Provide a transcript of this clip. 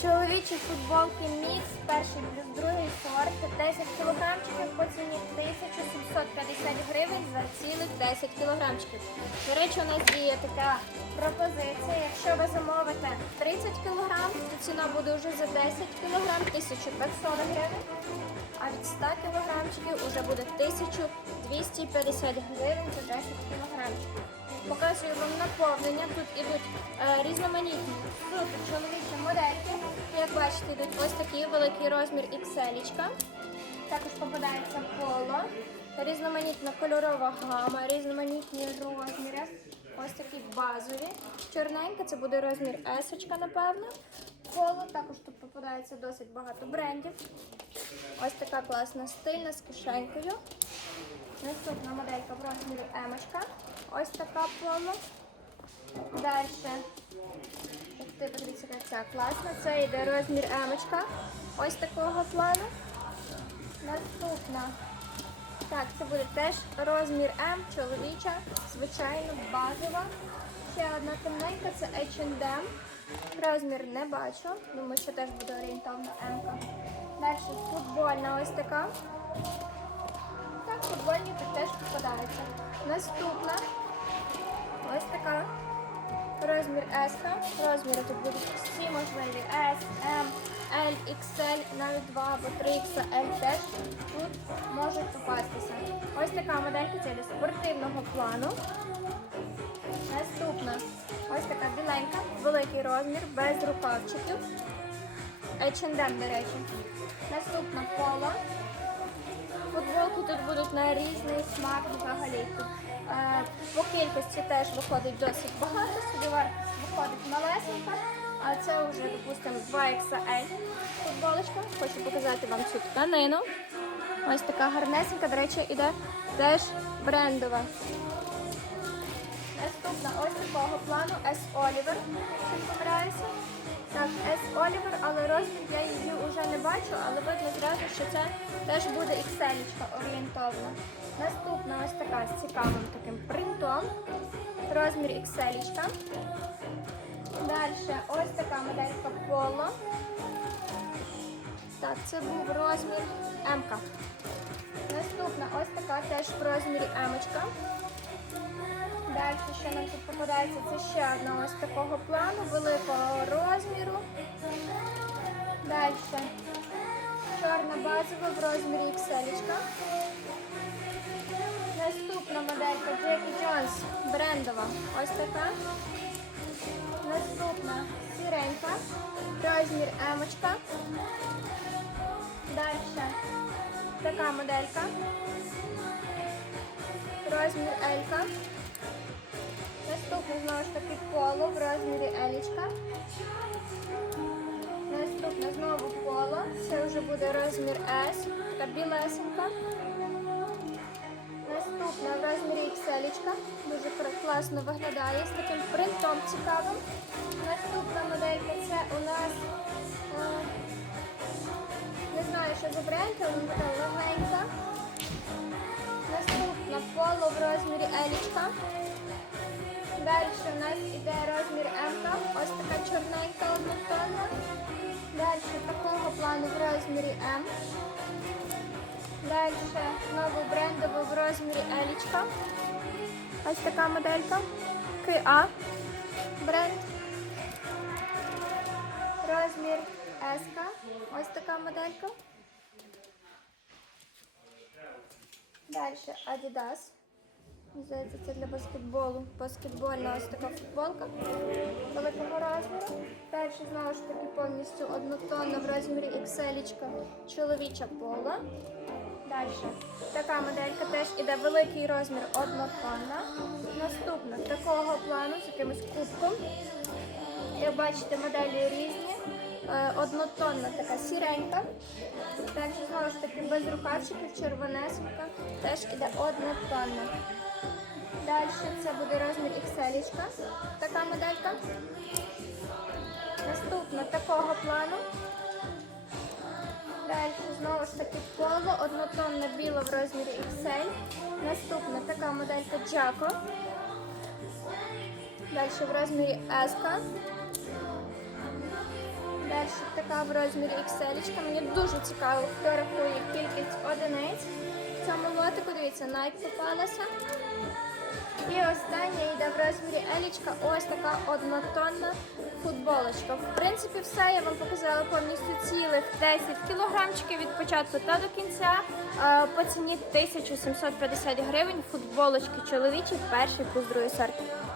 show Чоловічі футболки мікс, перший плюс другий сорт, 10 кілограмчиків по ціні 1750 гривень за цілих 10 кілограмчиків. До речі, у нас діє така пропозиція. Якщо ви замовите 30 кілограм, то ціна буде вже за 10 кілограм 1540 гривень, а від 100 кілограмчиків вже буде 1250 гривень за 10 кілограмчиків. Показую вам наповнення. Тут ідуть е, різноманітні супер чоловічі модельки. Як бачите, йдуть ось такий великий розмір XL. Також попадається поло, різноманітна кольорова гама, різноманітні розміри. Ось такі базові. Чорненька це буде розмір S, напевно. Поло також тут попадається досить багато брендів. Ось така класна стильна з кишенькою. Наступна моделька в розмірі Емочка. Ось така поло. Далі. Ти, подивіться, яка ця класна. Це йде розмір Емочка. Ось такого плану. Наступна. Так, це буде теж розмір М, чоловіча, звичайно, базова. Ще одна темненька, це H&M. Розмір не бачу. Думаю, що теж буде орієнтовно М. Далі футбольна ось така. Так, футбольні теж попадаються. Наступна ось така. Розмір S. Розміри тут будуть всі можливі. S, M, L, XL, навіть 2 або 3 XL теж тут можуть попастися. Ось така моделька для спортивного плану. Наступна ось така біленька, великий розмір, без рукавчиків. H&M, до речі. Наступна пола. Футболки тут будуть на різний смак взагалі. Е, по кількості теж виходить досить багато, сюди виходить малесенька, а це вже, допустимо, 2XL футболочка. Хочу показати вам цю тканину. Ось така гарнесенька, до речі, іде теж брендова. Наступна ось такого плану. Oliver, якщо не помиляюся. Так, S. Oliver, але розмір я її вже не бачу, але видно зразу, що це теж буде XL орієнтовно. Наступна ось така з цікавим таким принтом. Розмір XL. Далі ось така моделька Polo. Так, це був розмір М. Наступна ось така теж в розмірі М. Далі, що нам тут попадається, це ще одна ось такого плану, великого розміру. Далі. Чорна базова в розмірі XL. Наступна моделька Jackie Jones, брендова. Ось така. Наступна сіренька, розмір М. Далі. Така моделька. Розмір L. Наступне знову ж таки поло в розмірі Елічка. Наступне знову поло. Це вже буде розмір S, така білесенька. Наступне в розмірі XL. Дуже класно виглядає з таким принтом цікавим. Наступна моделька це у нас е, не знаю, що за бренд, але така легенька. Наступна поло в розмірі Елічка. Далі у нас іде розмір М, ось така чорненька однотонна. Далі такого плану в розмірі М. Далі знову брендово в розмірі Елічка. Ось така моделька. КА бренд. Розмір S. Ось така моделька. Далі Adidas. Здається, це для баскетболу. Баскетбольна ось така футболка великого розміру. Далі знову ж таки повністю однотонна в розмірі XL чоловіча пола. Далі така моделька теж іде великий розмір однотонна. Наступна такого плану з якимось кубком. Як бачите, моделі різні. Е, Однотонна така сіренька. Також знову ж таки без рукавчиків, червонесенька. Теж іде однотонна. Далі це буде розмір XL. Така моделька. Наступна такого плану. Далі знову ж таки поло, однотонна біла в розмірі XL. Наступна така моделька Jaco. Далі в розмірі. Далі Далі така в розмірі XL. Мені дуже цікаво, хто рахує кількість одиниць. В цьому лотику, дивіться, Nike попалася. І остання йде в розмірі Елічка. Ось така однотонна футболочка. В принципі, все я вам показала повністю цілих 10 кілограмчиків від початку та до кінця. Е, По ціні 1750 гривень. Футболочки чоловічі, перший плюс другий сорт.